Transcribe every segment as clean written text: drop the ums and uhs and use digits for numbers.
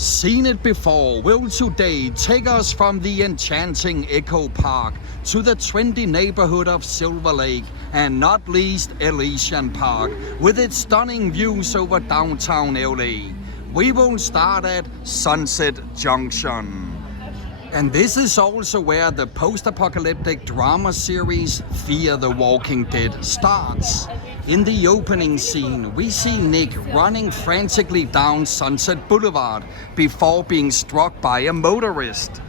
Seen it before will today take us from the enchanting Echo Park to the trendy neighborhood of Silver Lake and not least Elysian Park with its stunning views over downtown LA. We will start at Sunset Junction. And this is also where the post-apocalyptic drama series Fear the Walking Dead starts. In the opening scene, we see Nick running frantically down Sunset Boulevard before being struck by a motorist.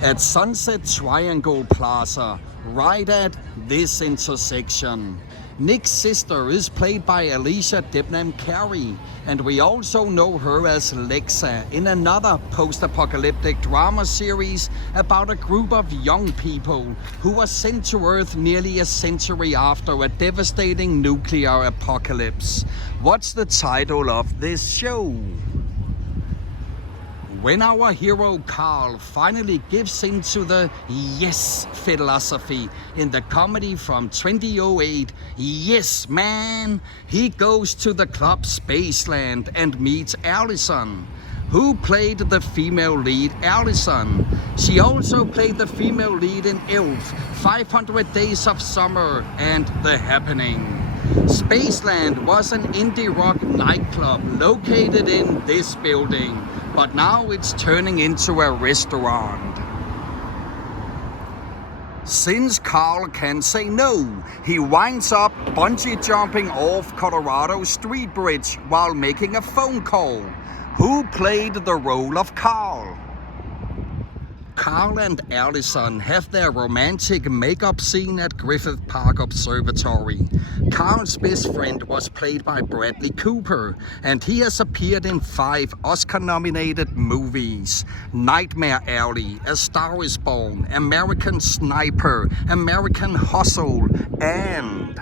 At Sunset Triangle Plaza, right at this intersection, Nick's sister is played by Alicia Debnam Carey, and we also know her as Lexa in another post-apocalyptic drama series about a group of young people who were sent to Earth nearly a century after a devastating nuclear apocalypse. What's the title of this show? When our hero Carl finally gives into the yes philosophy in the comedy from 2008, Yes Man, he goes to the club Spaceland and meets Allison, who played the female lead Allison. She also played the female lead in Elf, 500 Days of Summer, and The Happening. Spaceland was an indie rock nightclub located in this building, but now it's turning into a restaurant. Since Carl can say no, he winds up bungee jumping off Colorado Street Bridge while making a phone call. Who played the role of Carl? Carl and Allison have their romantic makeup scene at Griffith Park Observatory. Carl's best friend was played by Bradley Cooper, and he has appeared in 5 Oscar-nominated movies: Nightmare Alley, A Star is Born, American Sniper, American Hustle, and...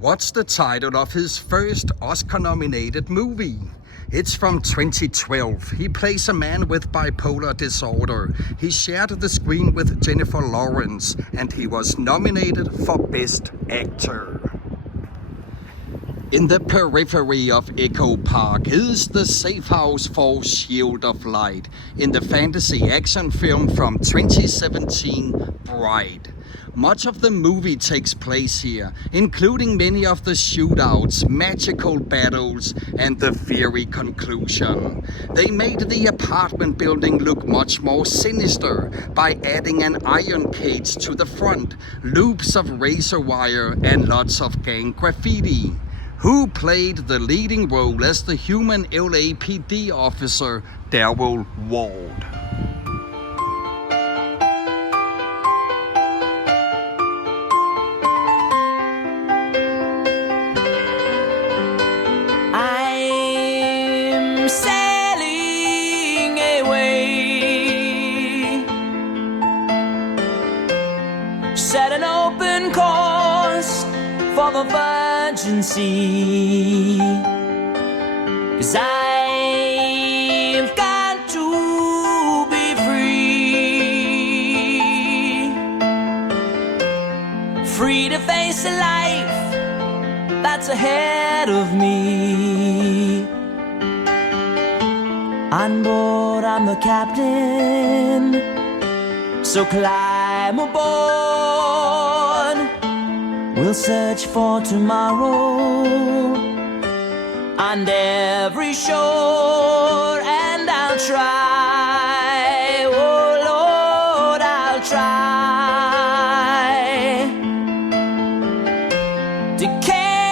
What's the title of his first Oscar-nominated movie? It's from 2012. He plays a man with bipolar disorder. He shared the screen with Jennifer Lawrence, and he was nominated for Best Actor. In the periphery of Echo Park is the safe house for Shield of Light in the fantasy action film from 2017, Bride. Much of the movie takes place here, including many of the shootouts, magical battles, and the fiery conclusion. They made the apartment building look much more sinister by adding an iron cage to the front, loops of razor wire, and lots of gang graffiti. Who played the leading role as the human LAPD officer, Daryl Ward? Set an open course for the virgin sea, 'cause I've got to be free, free to face a life that's ahead of me. On board I'm the captain, so climb aboard. We'll search for tomorrow on every shore, and I'll try, oh Lord, I'll try to carry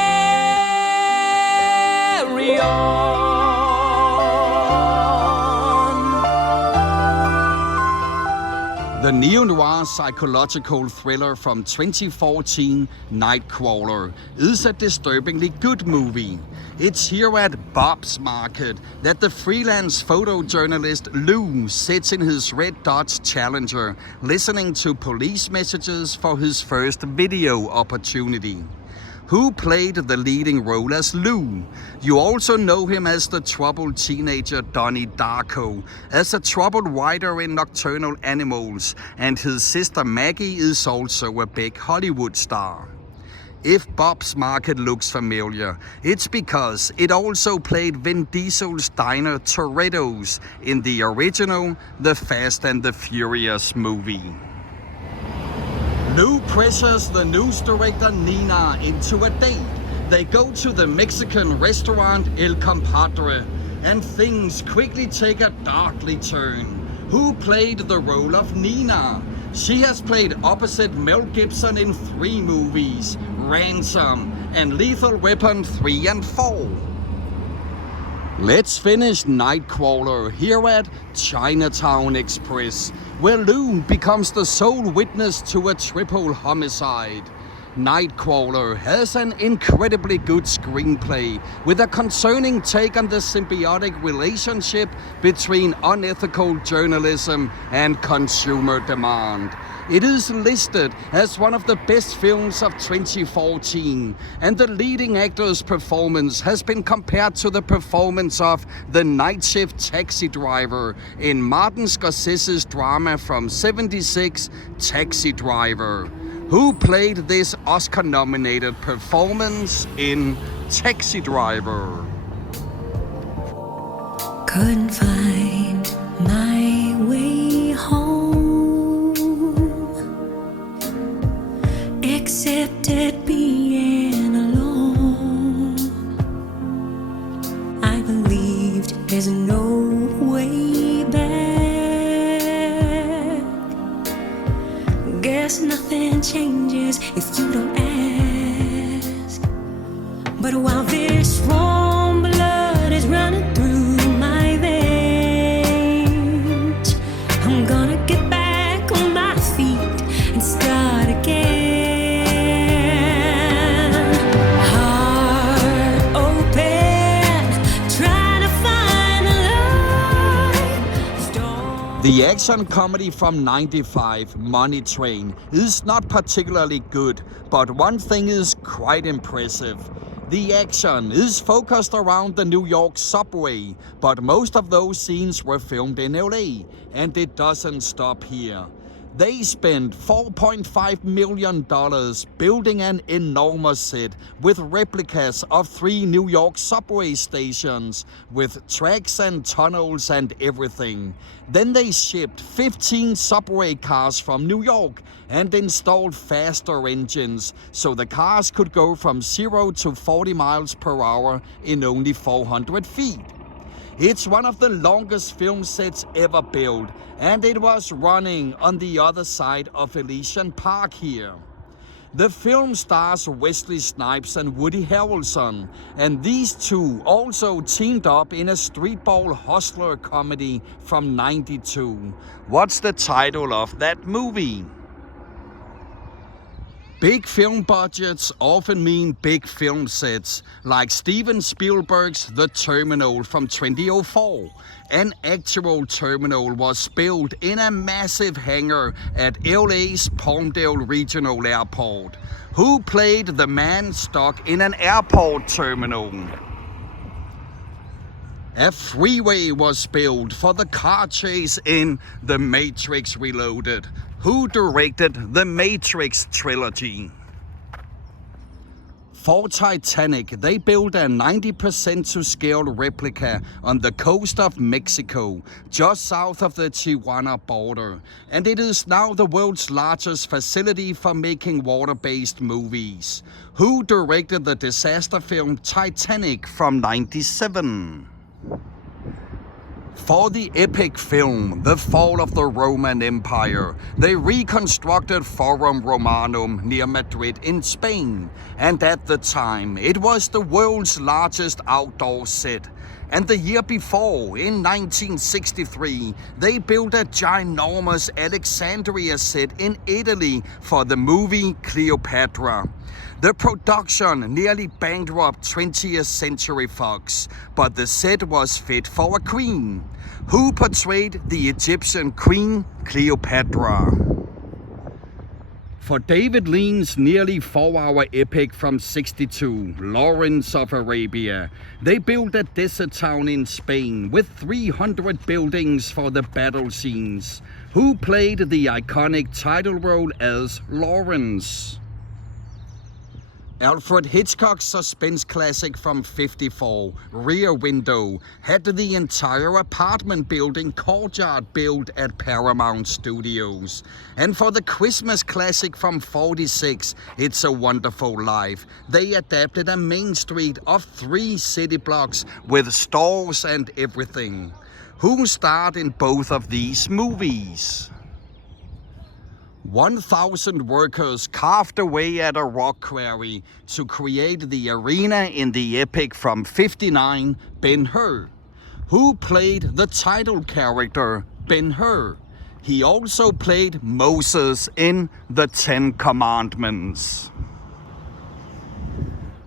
on. The neo-noir psychological thriller from 2014, Nightcrawler, is a disturbingly good movie. It's here at Bob's Market that the freelance photojournalist Lou sits in his red Dodge Challenger, listening to police messages for his first video opportunity. Who played the leading role as Lou? You also know him as the troubled teenager Donnie Darko, as a troubled writer in Nocturnal Animals, and his sister Maggie is also a big Hollywood star. If Bob's Market looks familiar, it's because it also played Vin Diesel's diner Toretto's in the original The Fast and the Furious movie. Lou pressures the news director Nina into a date. They go to the Mexican restaurant El Compadre, and things quickly take a darkly turn. Who played the role of Nina? She has played opposite Mel Gibson in 3 movies, Ransom and Lethal Weapon 3 and 4. Let's finish Nightcrawler here at Chinatown Express, where Lou becomes the sole witness to a triple homicide. Nightcrawler has an incredibly good screenplay with a concerning take on the symbiotic relationship between unethical journalism and consumer demand. It is listed as one of the best films of 2014, and the leading actor's performance has been compared to the performance of the night shift taxi driver in Martin Scorsese's drama from '76, Taxi Driver. Who played this Oscar-nominated performance in Taxi Driver? Couldn't find my way home, accepted being alone. I believed there's no way back. Guess nothing changes if you don't ask. But while this warm blood is running through my veins, I'm gonna get back on my feet and start again. Heart open, trying to find a light. The action comedy from '95, Money Train, is not particularly good, but one thing is quite impressive. The action is focused around the New York subway, but most of those scenes were filmed in LA, and it doesn't stop here. They spent $4.5 million building an enormous set with replicas of 3 New York subway stations with tracks and tunnels and everything. Then they shipped 15 subway cars from New York and installed faster engines so the cars could go from 0 to 40 miles per hour in only 400 feet. It's one of the longest film sets ever built, and it was running on the other side of Elysian Park here. The film stars Wesley Snipes and Woody Harrelson, and these two also teamed up in a streetball hustler comedy from '92. What's the title of that movie? Big film budgets often mean big film sets, like Steven Spielberg's The Terminal from 2004. An actual terminal was built in a massive hangar at LA's Palmdale Regional Airport. Who played the man stuck in an airport terminal? A freeway was built for the car chase in The Matrix Reloaded. Who directed the Matrix trilogy? For Titanic, they built a 90% to scale replica on the coast of Mexico, just south of the Tijuana border, and it is now the world's largest facility for making water-based movies. Who directed the disaster film Titanic from '97? For the epic film, The Fall of the Roman Empire, they reconstructed Forum Romanum near Madrid in Spain, and at the time, it was the world's largest outdoor set. And the year before, in 1963, they built a ginormous Alexandria set in Italy for the movie Cleopatra. The production nearly bankrupt 20th Century Fox, but the set was fit for a queen. Who portrayed the Egyptian queen Cleopatra? For David Lean's nearly 4-hour epic from '62, Lawrence of Arabia, they built a desert town in Spain with 300 buildings for the battle scenes. Who played the iconic title role as Lawrence? Alfred Hitchcock's suspense classic from '54, Rear Window, had the entire apartment building courtyard built at Paramount Studios. And for the Christmas classic from '46, It's a Wonderful Life, they adapted a main street of 3 city blocks with stores and everything. Who starred in both of these movies? 1,000 workers carved away at a rock quarry to create the arena in the epic from '59, Ben-Hur. Who played the title character, Ben-Hur? He also played Moses in The 10 Commandments.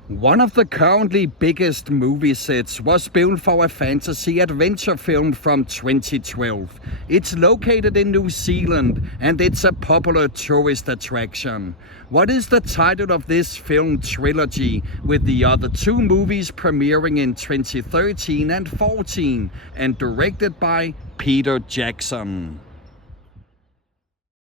One of the currently biggest movie sets was built for a fantasy adventure film from 2012. It's located in New Zealand and it's a popular tourist attraction. What is the title of this film trilogy, with the other 2 movies premiering in 2013 and 2014 and directed by Peter Jackson?